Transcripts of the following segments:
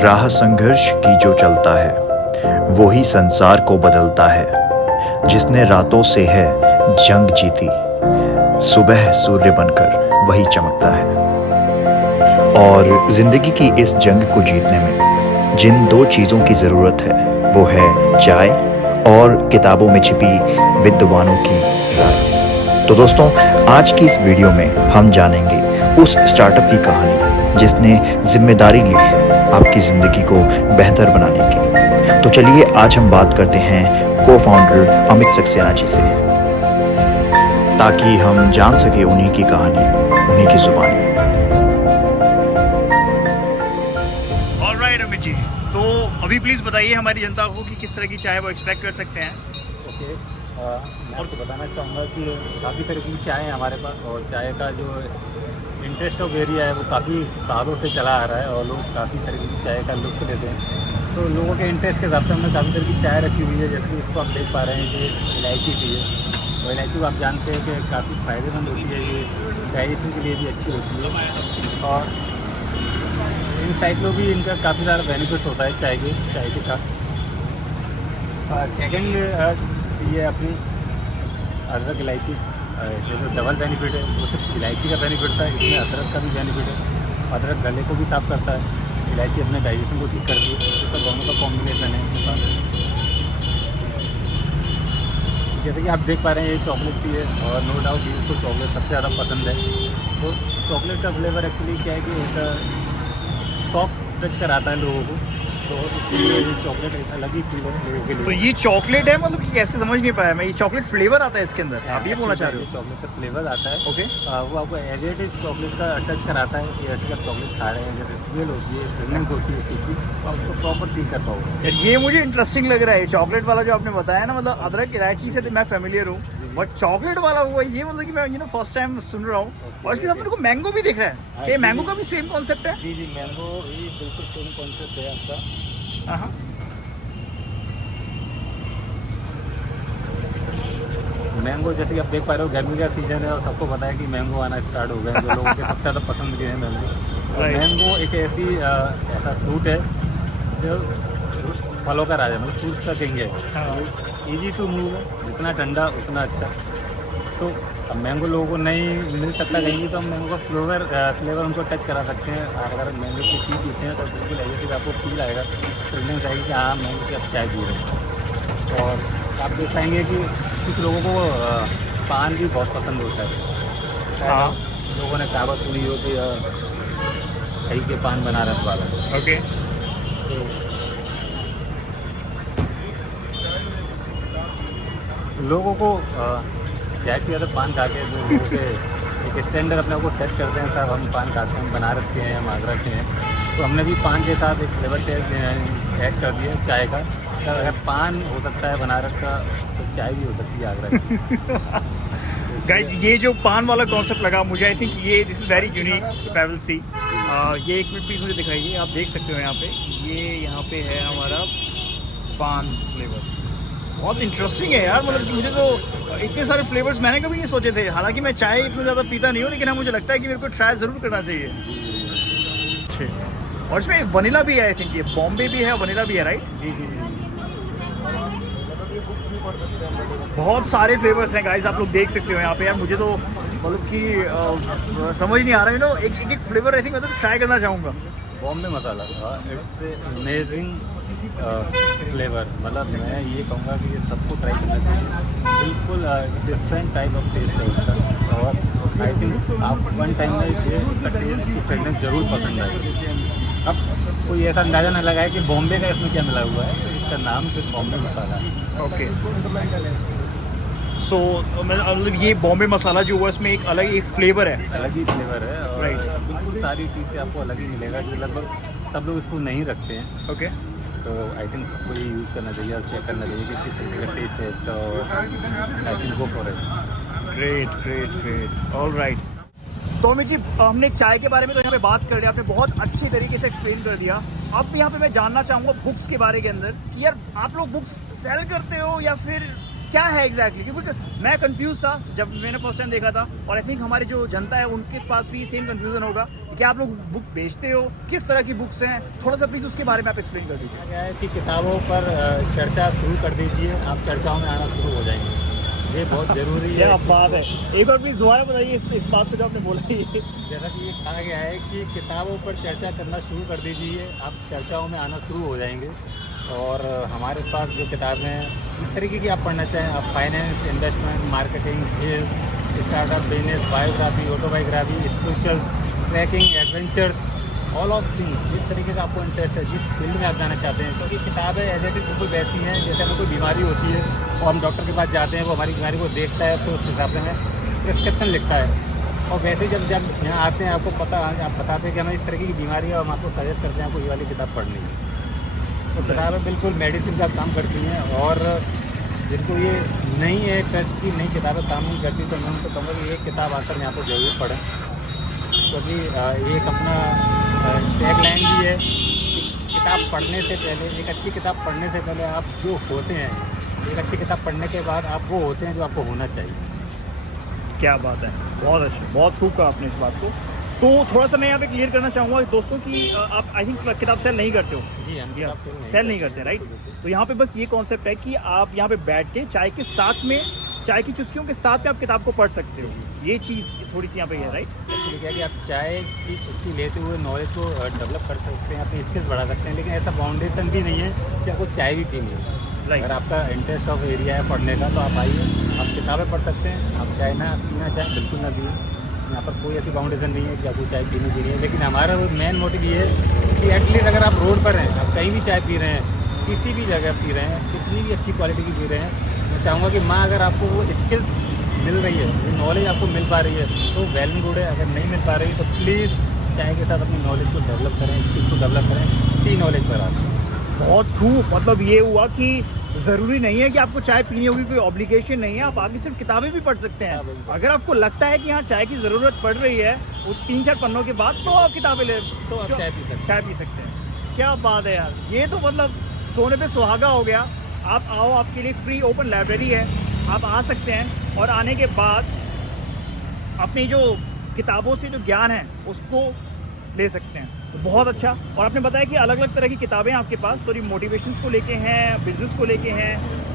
राह संघर्ष की जो चलता है वो ही संसार को बदलता है। जिसने रातों से है जंग जीती, सुबह सूर्य बनकर वही चमकता है। और जिंदगी की इस जंग को जीतने में जिन दो चीज़ों की ज़रूरत है वो है चाय और किताबों में छिपी विद्वानों की राय। तो दोस्तों, आज की इस वीडियो में हम जानेंगे उस स्टार्टअप की कहानी जिसने जिम्मेदारी ली है आपकी ज़िंदगी को बेहतर बनाने की। तो चलिए आज हम बात करते हैं को फाउंडर अमित सक्सेना जी से, ताकि हम जान सके उन्हीं की कहानी, उन्हीं की ज़ुबानी। ऑलराइट अमित जी, तो अभी प्लीज़ बताइए हमारी जनता को कि किस तरह की चाय वो एक्सपेक्ट कर सकते हैं। ओके, मैं आपको बताना चाहूँगा कि काफ़ी तरह की चाय है हमारे पास, और चाय का जो इंटरेस्ट ऑफ एरिया है वो काफ़ी सालों से चला आ रहा है और लोग काफ़ी तरह की चाय का लुत्फ़ लेते हैं। तो लोगों के इंटरेस्ट के हिसाब से हमने काफ़ी तरह की चाय रखी हुई है। जैसे कि इसको आप देख पा रहे हैं कि इलायची की है, और इलायची को आप जानते हैं कि काफ़ी फ़ायदेमंद होती है, ये डाइजेशन के लिए भी अच्छी होती है। और इन साइकिलों भी इनका काफ़ी सारा बेनिफिट होता है चाय के साथ। सेकेंड, ये अपनी अदरक इलायची, इसमें जो डबल बेनिफिट है वो सिर्फ इलायची का बेनिफिट था, इसमें अदरक का भी बेनिफिट है। अदरक गले को भी साफ़ करता है, इलायची अपने डाइजेशन को ठीक करती है। तो दोनों का कॉम्बिनेशन है इसके साथ। जैसे कि आप देख पा रहे हैं ये चॉकलेट की है, और नो डाउट इसको चॉकलेट सबसे ज़्यादा पसंद है। तो चॉकलेट का फ्लेवर एक्चुअली क्या है कि एक सॉफ्ट टच कराता है लोगों को, तो इसलिए ये चॉकलेट एक अलग ही फील है लोगों के लिए। तो ये चॉकलेट है, मतलब कि कैसे समझ नहीं पाया मैं, ये चॉकलेट फ्लेवर आता है इसके अंदर, आप ये बोलना चाह रहे हो? चॉकलेट का फ्लेवर आता है। ओके, वो आपको एज इट इज चॉकलेट का टच कराता है कि ऐसे आप चॉकलेट खा रहे हैं, जैसे स्मेल होती है, फ्रेगनेंस होती है चीज़ की, तो आप उसको प्रॉपर फील कर पाओगे। ये मुझे इंटरेस्टिंग लग रहा है। चॉकलेट वाला जो आपने बताया ना, मतलब अदरक इलायची से तो मैं फेमिलियर हूँ, बट चॉकलेट वाला हुआ ये मतलब कि मैं फर्स्ट टाइम सुन रहा हूँ। और इसके साथ मेरे को मैंगो भी दिख रहा है, कि मैंगो का भी सेम कॉन्सेप्ट है? जी, मैंगो ये बिल्कुल सेम कॉन्सेप्ट है आपका। हाँ, मैंगो जैसे कि आप देख पा रहे हो, गर्मी का सीज़न है और सबको पता है कि मैंगो आना स्टार्ट हो गए हैं, जो लोगों के सबसे ज़्यादा पसंद के हैं मैंगो। और मैंगो एक ऐसा फ्रूट है जो फलों का राजा, मतलब फ्रूट्स का किंग है। ईजी टू मूव है, जितना ठंडा उतना अच्छा। तो अब मैंगो लोगों को नहीं मिल सकता कहीं भी, तो हम मैंगो का फ्लेवर उनको टच करा सकते हैं। और अगर मैंगो की टी पीते हैं तो बिल्कुल ऐसे कि आपको फील आएगा, फ्रेगनेंस आएगी कि हाँ मैंगो की आप चाय पी रहे हैं। और आप देख पाएंगे कि कुछ लोगों को पान भी बहुत पसंद होता है। हाँ, लोगों ने कहावत सुनी हो कि कहीं के पान बनारस वाला। ओके। तो लोगों को चाय से ज़्यादा पान खा के जो लोगों से एक स्टैंडर्ड अपने आप को सेट करते हैं, साहब हम पान खाते हैं, हम बनारस के हैं, हम आगरा के हैं। तो हमने भी पान के साथ एक फ्लेवर ऐड कर दिया चाय का। तो अगर पान हो सकता है बनारस का, तो चाय भी हो सकती है आगरा की। गाइस, ये जो पान वाला कॉन्सेप्ट लगा मुझे, आई थिंक ये this is very unique travel सी। ये एक मिनट प्लीज़ मुझे दिखाइए, आप देख सकते हो यहाँ पे, ये यहाँ पे है हमारा पान फ्लेवर। बहुत इंटरेस्टिंग है यार, मतलब कि मुझे तो इतने सारे फ्लेवर्स मैंने कभी नहीं सोचे थे। हालांकि मैं चाय इतना ज़्यादा पीता नहीं हूँ, लेकिन हाँ मुझे लगता है कि मेरे को ट्राई ज़रूर करना चाहिए। और इसमें वनीला भी है, आई थिंक ये बॉम्बे भी है, वनीला भी है, राइट? जी। बहुत सारे फ्लेवर्स हैं गाइस, आप लोग देख सकते हो यहाँ पे। यार मुझे तो मतलब कि समझ नहीं आ रहा है ना, एक फ्लेवर आई थिंक मैं तो ट्राई करना चाहूँगा। बॉम्बे मसाला, इट्स अमेजिंग फ्लेवर। मतलब मैं ये कहूँगा कि ये सबको ट्राई करना चाहिए। बिल्कुल डिफरेंट टाइप ऑफ टेस्ट है उसका, और आई थिंक आप वन टाइम में ये उसका टेस्ट फ्रेगनेंस जरूर पसंद आएगी। अब कोई ऐसा अंदाज़ा न लगाए कि बॉम्बे का इसमें क्या मिला हुआ है, इसका नाम सिर्फ बॉम्बे मसाला है। ओके, सो मतलब ये बॉम्बे मसाला जो हुआ इसमें एक अलग एक फ्लेवर है, अलग ही फ्लेवर है। और राइट, बिल्कुल सारी चीज़ से आपको अलग ही मिलेगा, जो लगभग सब लोग इसको नहीं रखते हैं। ओके। तो आई थिंक सबको ये यूज़ करना चाहिए और चेक करना चाहिए कि किस तरीके का टेस्ट है इसका, और I think go for it. Great, all right. तो अमित जी, हमने चाय के बारे में तो यहाँ पे बात कर लिया, आपने बहुत अच्छी तरीके से एक्सप्लेन कर दिया। अब यहाँ पे मैं जानना चाहूँगा बुक्स के बारे के अंदर कि यार आप लोग बुक्स सेल करते हो या फिर क्या है एग्जैक्टली क्योंकि मैं कंफ्यूज था जब मैंने फर्स्ट टाइम देखा था, और आई थिंक हमारे जो जनता है उनके पास भी सेम कंफ्यूजन होगा कि आप लोग बुक बेचते हो, किस तरह की बुक्स हैं, थोड़ा सा प्लीज़ उसके बारे में आप एक्सप्लेन कर दीजिए। क्या है कि किताबों पर चर्चा शुरू कर दीजिए, आप चर्चाओं में आना शुरू हो जाएंगे, ये बहुत ज़रूरी है। क्या बात है, एक बार प्लीज़ दोबारा बताइए इस बात को जो आपने बोला ये। जैसा कि ये कहा गया है कि किताबों पर चर्चा करना शुरू कर दीजिए, आप चर्चाओं में आना शुरू हो जाएंगे। और हमारे पास जो किताबें हैं इस तरीके की आप पढ़ना चाहें, आप finance, investment, marketing, sales, startup, business, biography, autobiography, spiritual, trekking, adventures, all of thing, जिस तरीके का आपको इंटरेस्ट है, जिस फील्ड में आप जाना चाहते हैं, क्योंकि किताबें एज इट इज बिल्कुल वैसी हैं जैसे हमें कोई बीमारी होती है और हम डॉक्टर के पास जाते हैं, वो हमारी बीमारी को देखता है तो उस हिसाब से हमें प्रिस्क्रिप्शन लिखता है। और वैसे जब यहाँ आते हैं आपको पता, आप बताते हैं कि हमें इस तरीके की बीमारी है, हम आपको सजेस्ट करते हैं आपको ये वाली किताब पढ़नी है। तो किताबें बिल्कुल मेडिसिन का काम करती हैं, और जिनको ये नहीं है ट्रस्ट की, नई किताबें काम नहीं करती, तो मैं उनको कहूँगा कि एक किताब आकर यहाँ पर ज़रूर पढ़ें, क्योंकि एक अपना टैगलाइन भी है कि किताब पढ़ने से पहले, एक अच्छी किताब पढ़ने से पहले आप जो होते हैं, एक अच्छी किताब पढ़ने के बाद आप वो होते हैं जो आपको होना चाहिए। क्या बात है, बहुत अच्छा, बहुत खूब कहा आपने इस बात को। तो थोड़ा सा मैं यहाँ पे क्लियर करना चाहूँगा दोस्तों कि आप आई थिंक किताब सेल नहीं करते हो। जी हम जी हाँ, किताब सेल नहीं करते, राइट। तो यहाँ पे बस ये कॉन्सेप्ट है कि आप यहाँ पे बैठ के चाय के साथ में, चाय की चुस्कियों के साथ में आप किताब को पढ़ सकते हो, ये चीज़ थोड़ी सी यहाँ पे है, राइट। एक्चुअली क्या है कि आप चाय की चुस्की लेते हुए नॉलेज को डेवलप कर सकते हैं, अपनी स्किल्स बढ़ा सकते हैं, लेकिन ऐसा फाउंडेशन भी नहीं है कि आपको चाय भी पीनी है। राइट। अगर आपका इंटरेस्ट ऑफ एरिया है पढ़ने का तो आप आइए, आप किताबें पढ़ सकते हैं, आप चाय ना पीना चाहें बिल्कुल ना पिए, यहाँ पर कोई ऐसी फाउंडेशन नहीं है कि आपको चाय पीनी पी रही है। लेकिन हमारा वो मेन मोटिव ये है कि एटलीस्ट अगर आप रोड पर हैं, आप कहीं भी चाय पी रहे हैं, किसी भी जगह पी रहे हैं, कितनी भी अच्छी क्वालिटी की पी रहे हैं, मैं चाहूँगा कि माँ अगर आपको वो स्किल्स मिल रही है, वो नॉलेज आपको मिल पा रही है तो वेल एंड गुड है। अगर नहीं मिल पा रही तो प्लीज़ चाय के साथ अपनी नॉलेज को डेवलप करें, स्किल्स को डेवलप करें, टी नॉलेज पर आप। बहुत खूब, मतलब ये हुआ कि ज़रूरी नहीं है कि आपको चाय पीनी होगी, कोई ऑब्लिगेशन नहीं है, आप आगे सिर्फ किताबें भी पढ़ सकते हैं। अगर आपको लगता है कि हाँ चाय की ज़रूरत पड़ रही है वो 3-4 पन्नों के बाद, तो आप किताबें ले, तो आप चाय पी सकते हैं। क्या बात है यार, ये तो मतलब सोने पे सुहागा हो गया। आप आओ, आपके लिए फ्री ओपन लाइब्रेरी है, आप आ सकते हैं, और आने के बाद अपनी जो किताबों से जो ज्ञान है उसको ले सकते हैं। तो बहुत अच्छा। और आपने बताया कि अलग अलग तरह की किताबें आपके पास, सॉरी मोटिवेशंस को लेके हैं, बिजनेस को लेके हैं,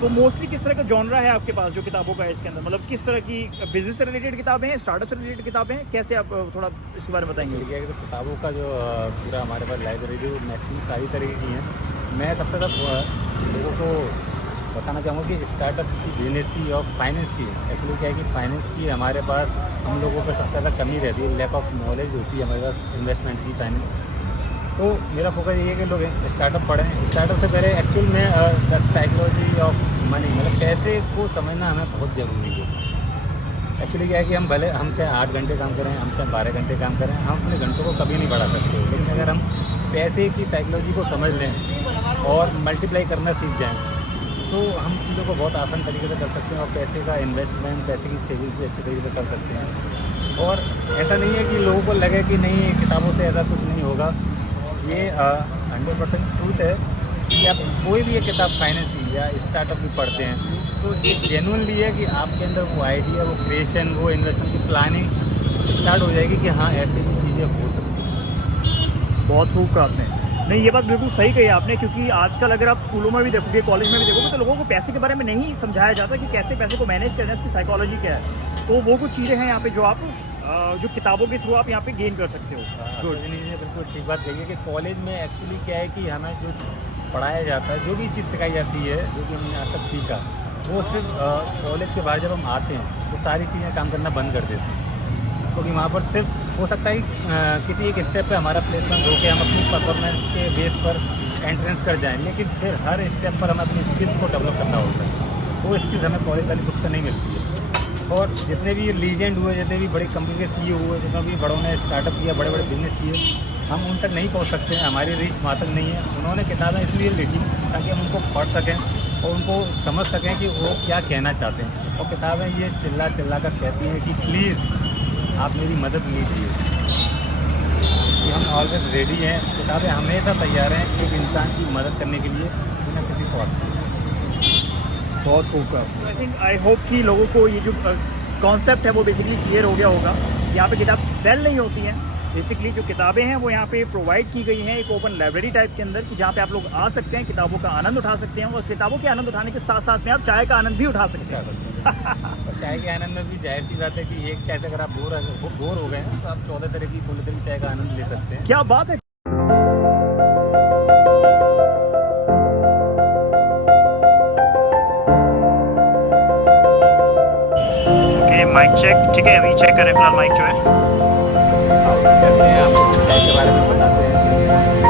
तो मोस्टली किस तरह का जॉनरा है आपके पास जो किताबों का है इसके अंदर, मतलब किस तरह की बिजनेस से रिलेटेड किताबें हैं, स्टार्टअप से रिलेटेड किताबें हैं, कैसे आप थोड़ा इसके बारे में बताएंगे? ठीक है, तो किताबों का जो पूरा हमारे पास लाइब्रेरी जो मैक्सिमम सारी तरीके की हैं। मैं सबसे ज़्यादा लोगों को बताना चाहूँगा कि स्टार्टअप्स की, बिजनेस की और फाइनेंस की। एक्चुअली क्या है कि फाइनेंस की हमारे पास हम लोगों को सबसे ज़्यादा कमी रहती है, लैक ऑफ नॉलेज होती है हमारे पास इन्वेस्टमेंट की, फाइनेंस। तो मेरा फोकस ये है कि लोग स्टार्टअप पढ़ें। स्टार्टअप से पहले एक्चुअल में द साइकोलॉजी ऑफ मनी, मतलब पैसे को समझना हमें बहुत ज़रूरी है। एक्चुअली क्या है कि हम भले हम चाहे 8 घंटे काम करें, हम चाहे 12 घंटे काम करें, हम अपने घंटों को कभी नहीं बढ़ा सकते, लेकिन अगर हम पैसे की साइकोलॉजी को समझ लें और मल्टीप्लाई करना सीख जाएं तो हम चीज़ों को बहुत आसान तरीके से कर सकते हैं, और पैसे का इन्वेस्टमेंट, पैसे की सेविंग भी अच्छे तरीके से कर सकते हैं। और ऐसा नहीं है कि लोगों को लगे कि नहीं किताबों से ऐसा कुछ नहीं होगा, ये 100% ट्रूथ है कि आप कोई भी एक किताब फाइनेंस की या स्टार्टअप की पढ़ते हैं तो ये जेन्युइनली है कि आपके अंदर वो आइडिया, वो क्रिएशन, वो इन्वेस्टमेंट की प्लानिंग स्टार्ट हो जाएगी कि हाँ ऐसी भी चीज़ें हो सकती हैं। बहुत खूब कहा आपने। नहीं, ये बात बिल्कुल सही कही आपने, क्योंकि आजकल अगर आप स्कूलों में भी देखोगे, कॉलेज में भी देखोगे, तो लोगों को पैसे के बारे में नहीं समझाया जाता कि कैसे पैसे को मैनेज करना है, इसकी साइकोलॉजी क्या है। तो वो कुछ चीज़ें हैं यहाँ पे जो आप जो किताबों के थ्रू आप यहाँ पे गेन कर सकते हो। गुड, नहीं बिल्कुल ठीक बात कही है कि कॉलेज में एक्चुअली क्या है कि हमें जो पढ़ाया जाता है, जो भी चीज़ सिखाई जाती है, जो भी हमने आज तक सीखा, वो सिर्फ कॉलेज के बाद जब हम आते हैं तो सारी चीज़ें काम करना बंद कर देते हैं, क्योंकि वहाँ पर सिर्फ हो सकता है किसी एक स्टेप पे हमारा प्लेसमेंट हो के हम अपनी परफॉर्मेंस के बेस पर एंट्रेंस कर जाएं, लेकिन फिर हर स्टेप पर हमें अपनी स्किल्स को डेवलप करना होता है। वो स्किल्स हमें कॉलेज वाली बुक से नहीं मिलती है। और जितने भी लीजेंड हुए, जितने भी बड़ी कंपनी के CEO हुए, जितने भी बड़ों ने स्टार्टअप किया, बड़े बड़े बिजनेस किए, हम उन तक नहीं पहुँच सकते हैं, हमारी रीच वहाँ तक नहीं है। उन्होंने किताबें इसलिए लिखी ताकि हम उनको पढ़ सकें और उनको समझ सकें कि वो क्या कहना चाहते हैं। और किताबें ये चिल्ला चिल्ला कर कहती हैं कि प्लीज़ आप मेरी मदद लीजिए, कि हम ऑलवेज रेडी हैं। किताबें हमेशा तैयार हैं एक इंसान की मदद करने के लिए, बिना किसी स्वार्थ के। बहुत खूब का आई थिंक आई होप कि लोगों को ये जो कॉन्सेप्ट है वो बेसिकली क्लियर हो गया होगा। यहाँ पे किताब सेल नहीं होती हैं, बेसिकली जो किताबें हैं वो यहाँ पे प्रोवाइड की गई हैं एक ओपन लाइब्रेरी टाइप के अंदर, कि जहाँ पे आप लोग आ सकते हैं, किताबों का आनंद उठा सकते हैं, और किताबों के आनंद उठाने के साथ साथ में आप चाय का आनंद भी उठा सकते हैं। और चाय के आनंद में भी जाहिर सी बात है कि एक चाय से अगर आप बोर हो गए हैं तो आप 14 तरह की 16 तरह की चाय का आनंद ले सकते हैं। क्या बात है। Okay, mic check. ठीक है, अभी चेक करें फिलहाल माइक जो है। चलते हैं, आपको चाय के बारे में बताते हैं।